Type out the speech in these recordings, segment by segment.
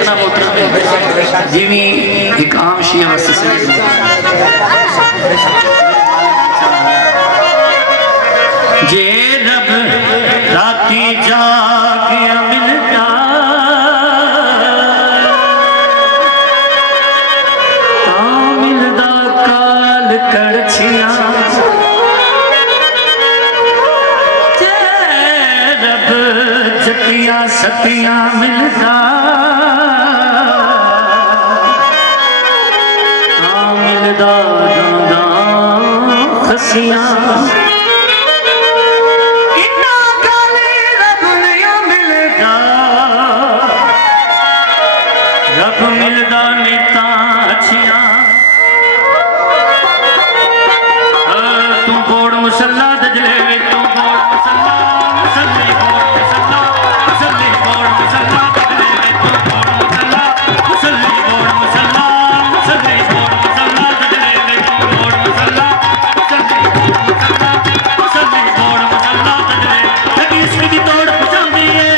इतना मोहतरम है जिमी एक आम शिया वस्ते जे रब राती जाके मिलता मिलदा काल कड़छियां जे रब जतियां सतियां मिलदा मिलदा दादा खसियां मिलदा नेता अच्छियां तू बोड़ मुसल्ला दजले वे तू बोड़ मुसल्ला मुसल्ले बोड़ मुसल्ला मुसल्ले बोड़ मुसल्ला दजले वे तू बोड़ मुसल्ला मुसल्ले बोड़ मुसल्ला मुसल्ले बोड़ मुसल्ला दजले वे तू बोड़ मुसल्ला मुसल्ले बोड़ मुसल्ला मुसल्ले बोड़ मुसल्ला दजले लगी इश्क दी तोड़ पहुंचांदी है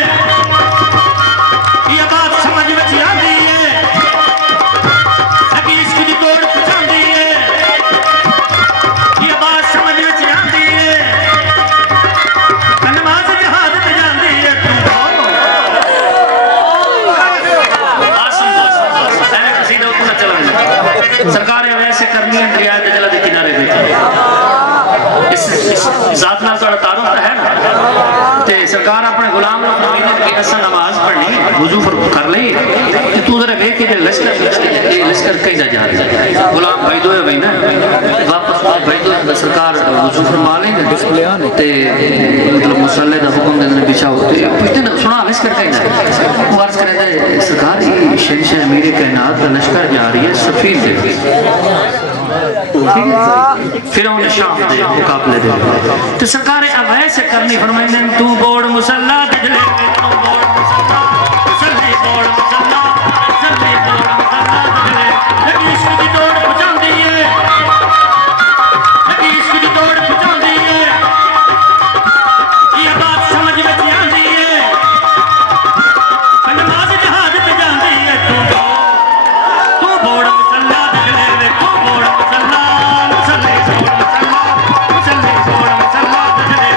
ये बात समझ में आंदी है सरकार वैसे करनी है दरिया दजला के किनारे बैठी इस जात नाल थोड़ा तारुफ तो है ना ते सरकार अपने गुलाम लोग कि असा नमाज पढ़नी वुजू कर ली तू जरा वेख के लश्कर कहीं जा रहा गुलाम भाई दो है भाई ना वापस भाई दो सरकार वुजू फरमा लेंगे ते मतलब मुसल्ले दा हुक्म देने बिछाओ ते पूछते ना सुना लश्कर कहीं जा वो अर्ज करे सरकार ये शहंशाह अमीर कायनात का लश्कर जा रही है सफीर दे फिर उन्हें शाम दे मुकाबले दे तो सरकार अब ऐसे करनी फरमाइंदे तू बोड़ मुसल्ला दजले तू बोड़ मुसल्ला मुसल्ले बोड़ मुसल्ला मुसल्ले बोड़ मुसल्ला दजले लगी इश्क दी दौड़ पहुंचांदी है लगी इश्क दी दौड़ पहुंचांदी है ये बात समझ में आंदी है नमाज जहाज ते जांदी है तू बोड़ मुसल्ला दजले तू बोड़ मुसल्ला मुसल्ले बोड़ मुसल्ला मुसल्ले बोड़ मुसल्ला दजले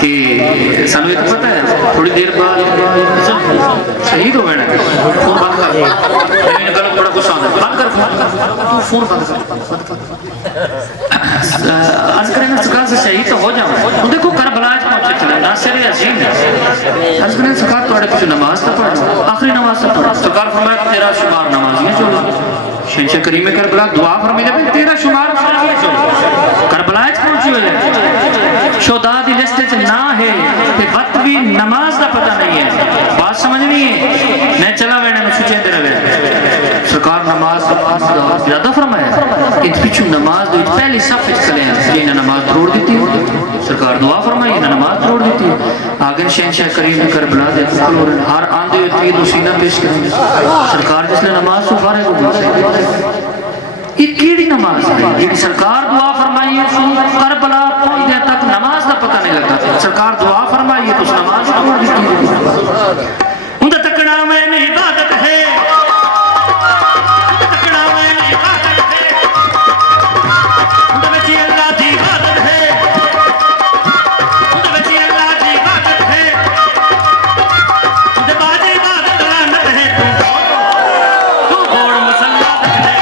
कि सानू ये तो पता है थोड़ी देर बाद शहीद हो गए मैंने गलत बड़ा गुस्सा आता है। बंद कर फोन बंद कर। आज करें सरकार से शहीद तो हो जाओ। देखो करबला पहुंचे चले नासिर अजीम आज करें सरकार थोड़े कुछ नमाज तो पढ़ो, आखिरी नमाज तो पढ़ो। सरकार फरमाया तेरा शुमार नमाजियां जो शहंशाह करीम करबला दुआ फरमाई भाई तेरा शुमार नमाजियां जो करबला पहुंचे हुए शोदा दी लिस्ट च ना है ते वक्त भी नमाज का पता नहीं है। बात समझनी है। मैं चला वेने नु सुचेंदे रहे सरकार नमाज ज्यादा फरमाया इत पिछू नमाज दो पहली सफ च चले जिन्हें नमाज तोड़ दी सरकार दुआ फरमाई इन्हें नमाज तोड़ दी आगे शहंशाह करीम करबला दे हर आंदे हुए तीर सीना पेश करेंगे सरकार जिसने नमाज तो फारे को ये केड़ी नमाज है ये सरकार दुआ फरमाई है करबला पहुंचने तक नमाज का पता नहीं लगता सरकार दुआ फरमाई है तो नमाज तोड़ दी उनका तकड़ा में इबादत है तकड़ा में इबादत है उनके बच्चे अल्लाह की इबादत है उनके बच्चे अल्लाह की इबादत है उनके बाद इबादत लानत है तू बोल मुसल्ला है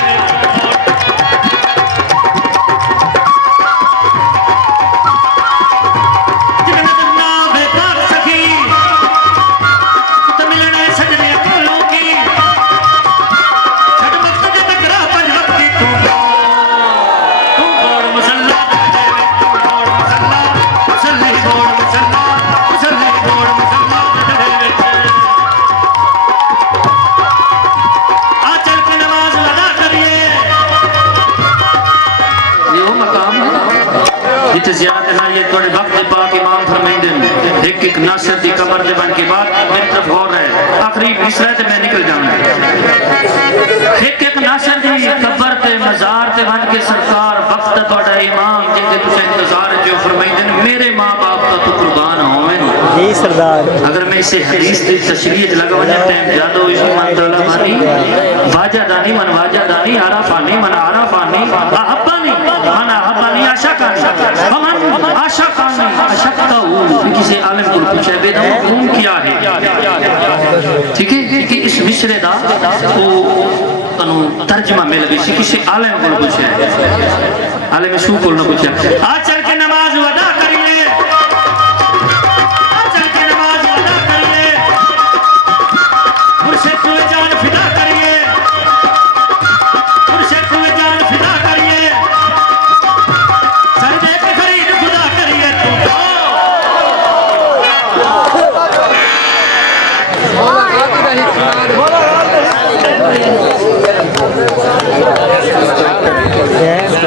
एक नासिर दी कब्र दे बन के बाद मेरी तरफ गौर है आखिरी मिसरा ते मैं निकल जाऊंगा एक नासिर दी कब्र ते मजार ते बन के सरकार वक्त तोड़ा इमाम जिनके तुसे इंतजार जो फरमाइंदे मेरे मां बाप का तो कुर्बान होवें जी सरदार अगर मैं इसे हदीस दी तशरीह लगा वजह टाइम ज्यादा इसी मंतला मानी वाजा दानी मन वाजा दानी आराफानी मन आराफानी अहब्बानी मन अहब्बानी आशा कानी हमन आशा कानी अशक्ता किसी आलिम को पूछा बेदा मफहूम क्या है ठीक है कि इस मिसरे दा वो तनु तर्जुमा मिल गई किसी आलिम को पूछा आलिम सू को पूछा आज चल के नमाज